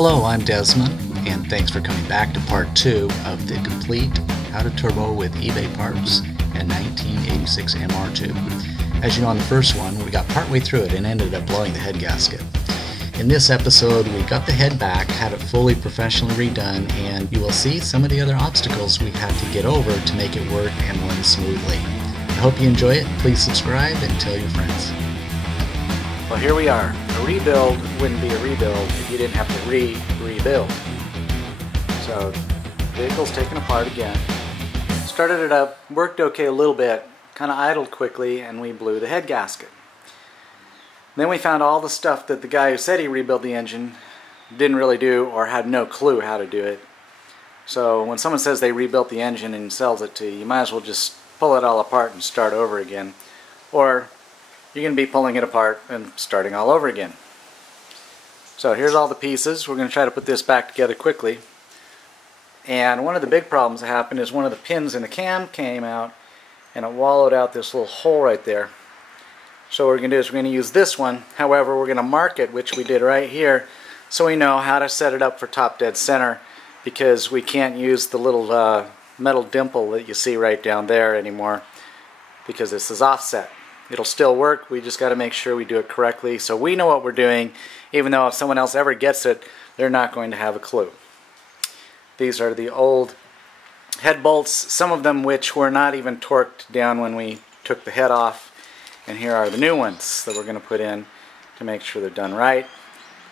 Hello, I'm Desmond, and thanks for coming back to part 2 of the complete How to Turbo with eBay Parts and 1986 MR2. As you know, on the first one, we got partway through it and ended up blowing the head gasket. In this episode, we got the head back, had it fully professionally redone, and you will see some of the other obstacles we had to get over to make it work and run smoothly. I hope you enjoy it. Please subscribe and tell your friends. Well, here we are. A rebuild wouldn't be a rebuild if you didn't have to rebuild. So, vehicle's taken apart again. Started it up, worked okay a little bit, kind of idled quickly, and we blew the head gasket. Then we found all the stuff that the guy who said he rebuilt the engine didn't really do or had no clue how to do it. So when someone says they rebuilt the engine and sells it to you, you might as well just pull it all apart and start over again. Or you're going to be pulling it apart and starting all over again. So here's all the pieces. We're going to try to put this back together quickly. And one of the big problems that happened is one of the pins in the cam came out and it wallowed out this little hole right there. So what we're going to do is we're going to use this one. However, we're going to mark it, which we did right here, so we know how to set it up for top dead center, because we can't use the little metal dimple that you see right down there anymore because this is offset. It'll still work, we just got to make sure we do it correctly so we know what we're doing, even though if someone else ever gets it, they're not going to have a clue. These are the old head bolts, some of them which were not even torqued down when we took the head off. And here are the new ones that we're going to put in to make sure they're done right.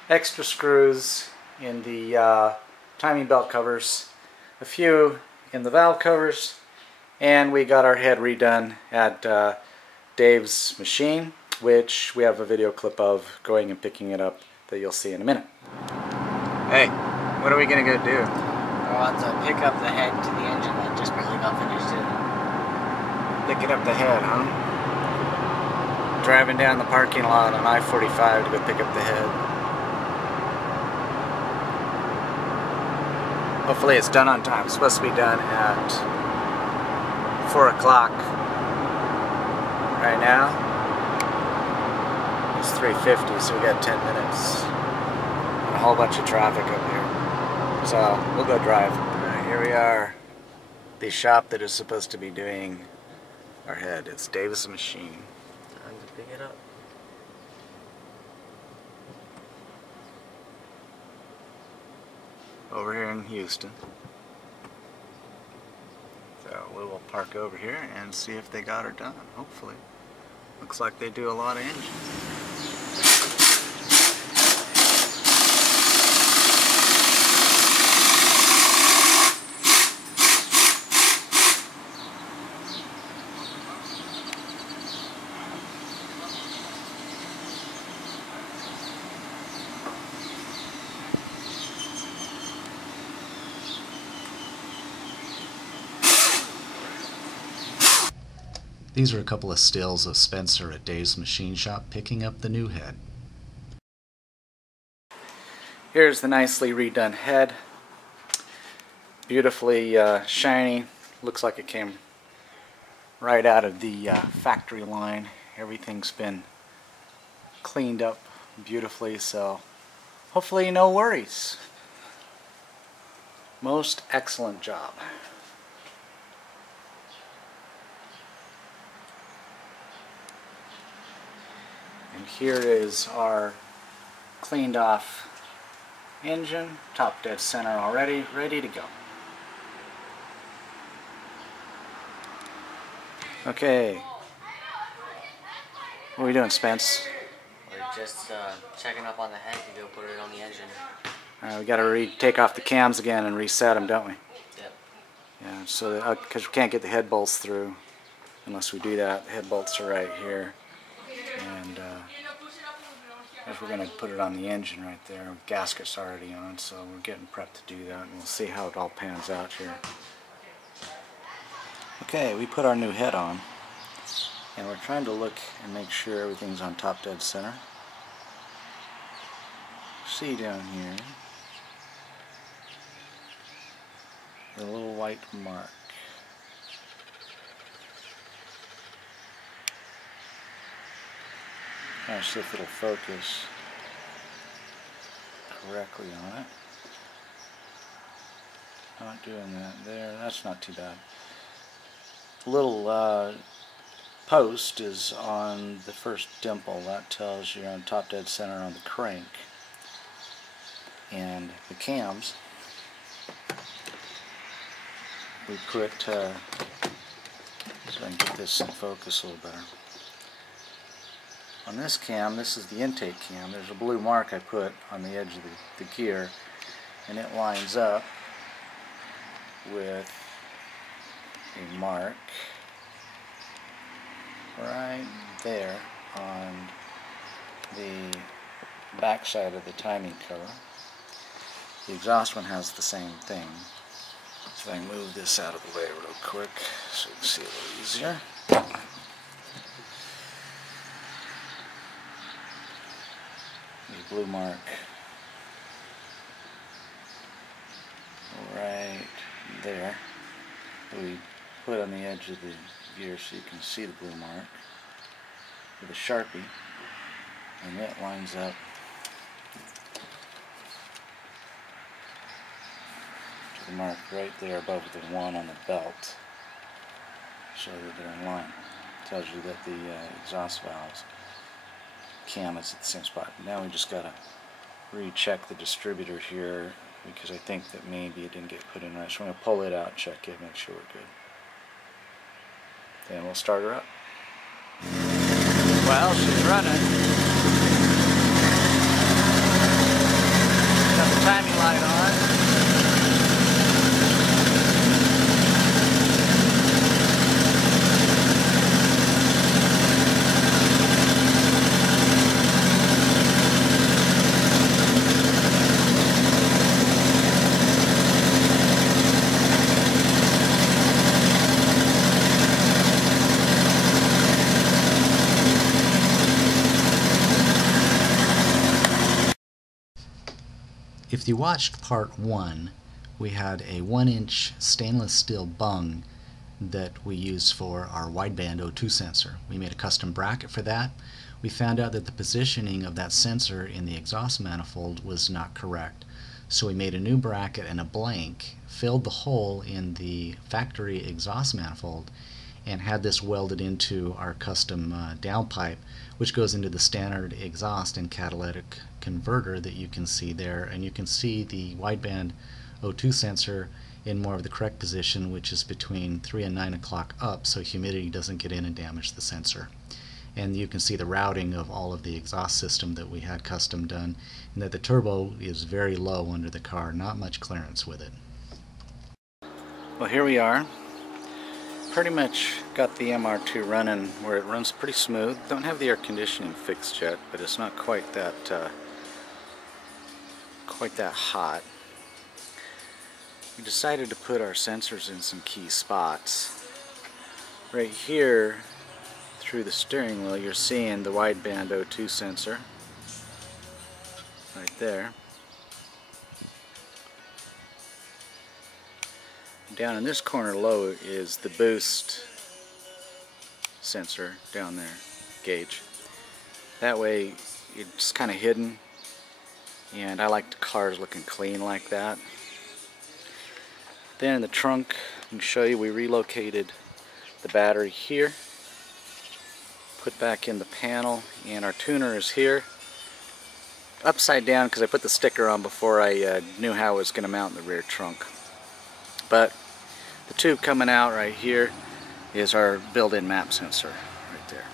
Extra screws in the timing belt covers, a few in the valve covers, and we got our head redone at Dave's machine, which we have a video clip of going and picking it up that you'll see in a minute. Hey, what are we going to go do? I want to pick up the head to the engine that just barely got finished too. Picking up the head, huh? Driving down the parking lot on I-45 to go pick up the head. Hopefully it's done on time. It's supposed to be done at 4 o'clock. Right now it's 3:50, so we got 10 minutes. And a whole bunch of traffic up here. So we'll go drive. Alright, here we are. The shop that is supposed to be doing our head. It's Dave's machine. Time to pick it up. Over here in Houston. So we will park over here and see if they got her done, hopefully. Looks like they do a lot of engines. These are a couple of stills of Spencer at Dave's machine shop picking up the new head. Here's the nicely redone head. Beautifully shiny. Looks like it came right out of the factory line. Everything's been cleaned up beautifully, so hopefully no worries. Most excellent job. And here is our cleaned off engine, top dead center already, ready to go. Okay. What are we doing, Spence? We're just checking up on the head to go put it on the engine. We got to take off the cams again and reset them, don't we? Yep. Yeah, so because we can't get the head bolts through unless we do that. The head bolts are right here. And we're going to put it on the engine right there. Gasket's already on, so we're getting prepped to do that, and we'll see how it all pans out here. Okay, we put our new head on, and we're trying to look and make sure everything's on top dead center. See down here the little white mark. Trying to see if it'll focus correctly on it. Not doing that there. That's not too bad. The little post is on the first dimple. That tells you're on top dead center on the crank. And the cams, we put, so I can get this in focus a little better. On this cam, this is the intake cam, there's a blue mark I put on the edge of the gear, and it lines up with a mark right there on the back side of the timing cover. The exhaust one has the same thing. So I move this out of the way real quick so you can see a little easier. The blue mark right there we put on the edge of the gear so you can see the blue mark with a Sharpie, and it lines up to the mark right there above the one on the belt, so that they're in line. Tells you that the exhaust valves cam is at the same spot. Now we just gotta recheck the distributor here, because I think that maybe it didn't get put in right. So I'm going to pull it out, check it, make sure we're good. Then we'll start her up. Well, she's running. Got the timing light on. If you watched part 1, we had a 1-inch stainless steel bung that we used for our wideband O2 sensor. We made a custom bracket for that. We found out that the positioning of that sensor in the exhaust manifold was not correct. So we made a new bracket and a blank, filled the hole in the factory exhaust manifold, and had this welded into our custom downpipe, which goes into the standard exhaust and catalytic converter that you can see there. And you can see the wideband O2 sensor in more of the correct position, which is between 3 and 9 o'clock up, so humidity doesn't get in and damage the sensor. And you can see the routing of all of the exhaust system that we had custom done, and that the turbo is very low under the car, not much clearance with it. Well, here we are. Pretty much got the MR2 running where it runs pretty smooth. Don't have the air conditioning fixed yet, but it's not quite that hot. We decided to put our sensors in some key spots. Right here through the steering wheel you're seeing the wideband O2 sensor right there. Down in this corner low is the boost sensor down there, gauge. That way it's kind of hidden, and I like the cars looking clean like that. Then in the trunk, I can show you we relocated the battery here, put back in the panel, and our tuner is here. Upside down because I put the sticker on before I knew how I was going to mount in the rear trunk. But the tube coming out right here is our built-in map sensor right there.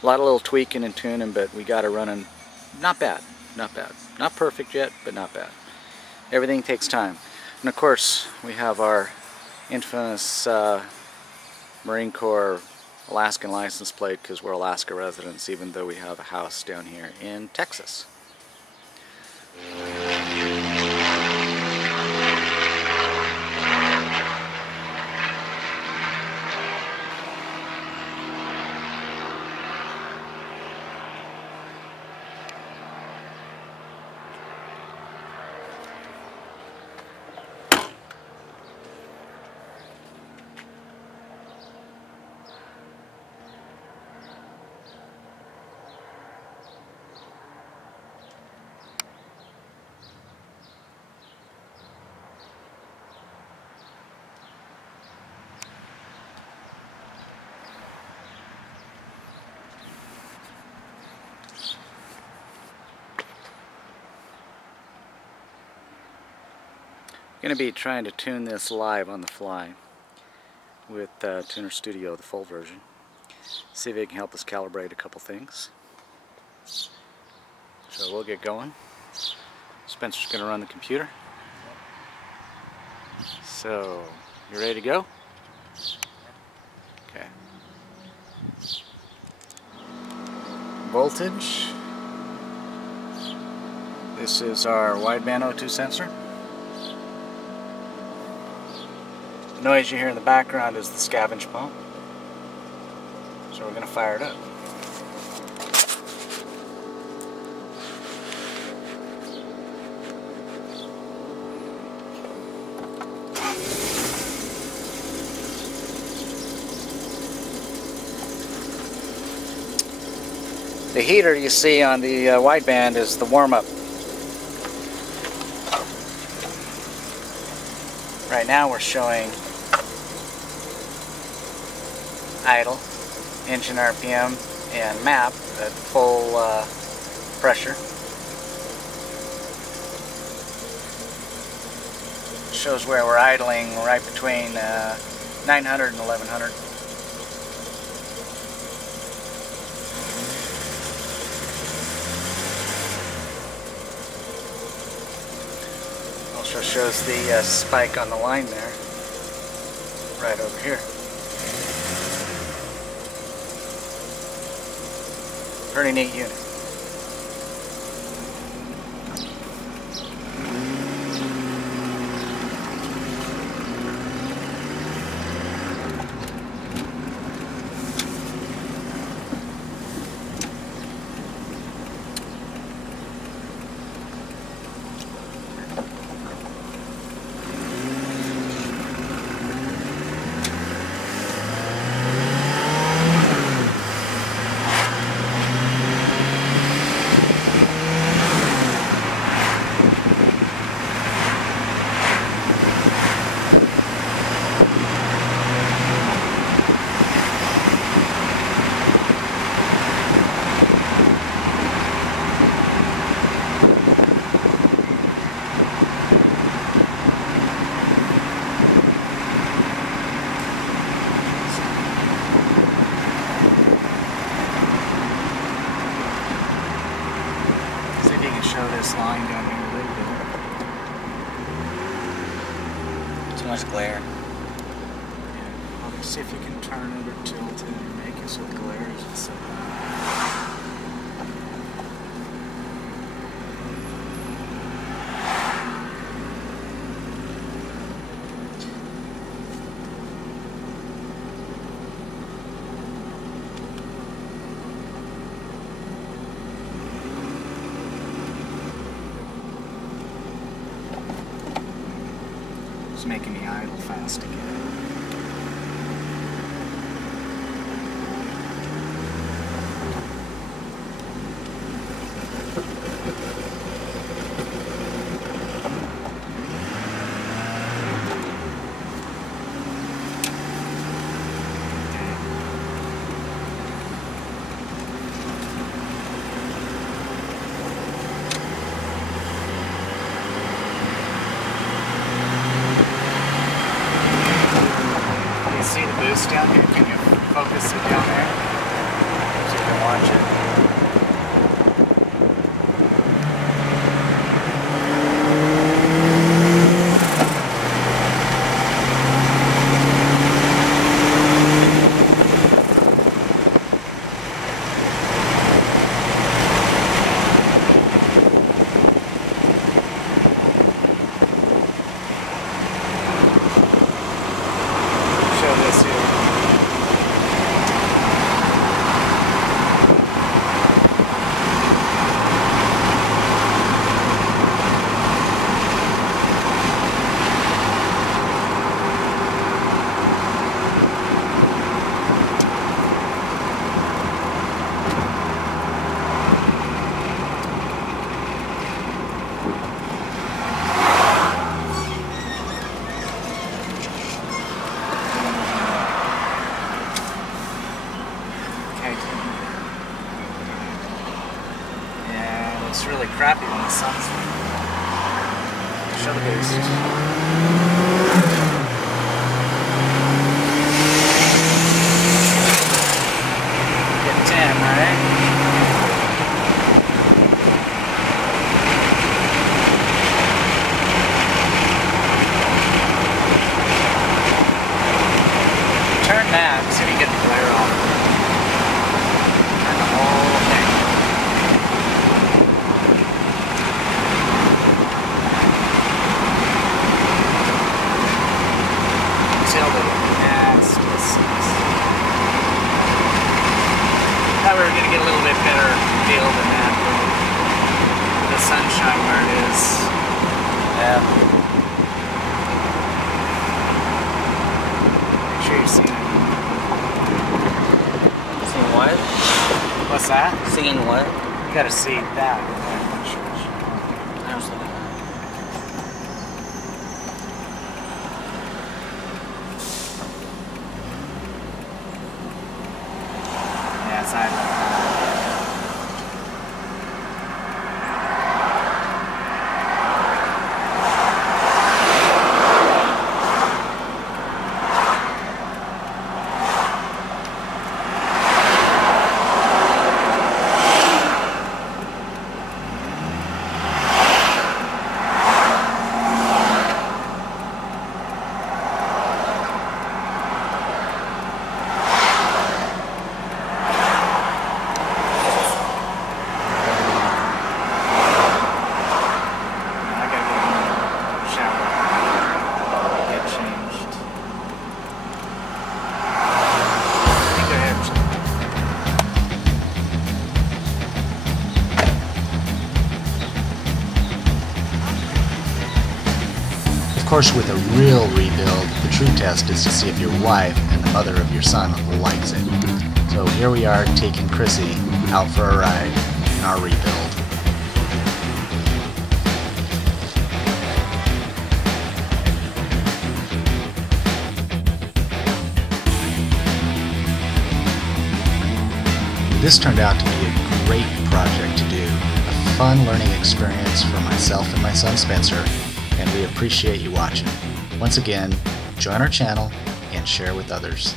A lot of little tweaking and tuning, but we got it running not bad, not bad. Not perfect yet, but not bad. Everything takes time. And of course, we have our infamous Marine Corps Alaskan license plate because we're Alaska residents, even though we have a house down here in Texas. Going to be trying to tune this live on the fly with Tuner Studio, the full version. See if it can help us calibrate a couple things. So we'll get going. Spencer's going to run the computer. So, you ready to go? Okay. Voltage. This is our wideband O2 sensor. The noise you hear in the background is the scavenge pump. So we're going to fire it up. The heater you see on the wideband is the warm-up. Right now we're showing idle, engine RPM, and map at full pressure. It shows where we're idling right between 900 and 1100. Also shows the spike on the line there, right over here. Pretty neat unit. Show this line down here a little bit. Too much glare. Yeah. I'll see if you can turn it or tilt it and make it so it glares and stuff. It's making me idle fast again. See the boost down here? Can you focus it down there so you can watch it? It's really crappy when the sun's... Show the boost. Get 10, right? Turn that so you get the glare off. Turn the whole thing. Until the last distance. Thought we were going to get a little bit better feel than that, but the sunshine where it is. Yeah. Make sure you're seeing it. Seeing what? What's that? Seeing what? You gotta see that. I was looking at Yeah, side. Of course, with a real rebuild, the true test is to see if your wife and the mother of your son likes it. So here we are taking Chrissy out for a ride in our rebuild. This turned out to be a great project to do, a fun learning experience for myself and my son Spencer, and we appreciate you watching. Once again, join our channel and share with others.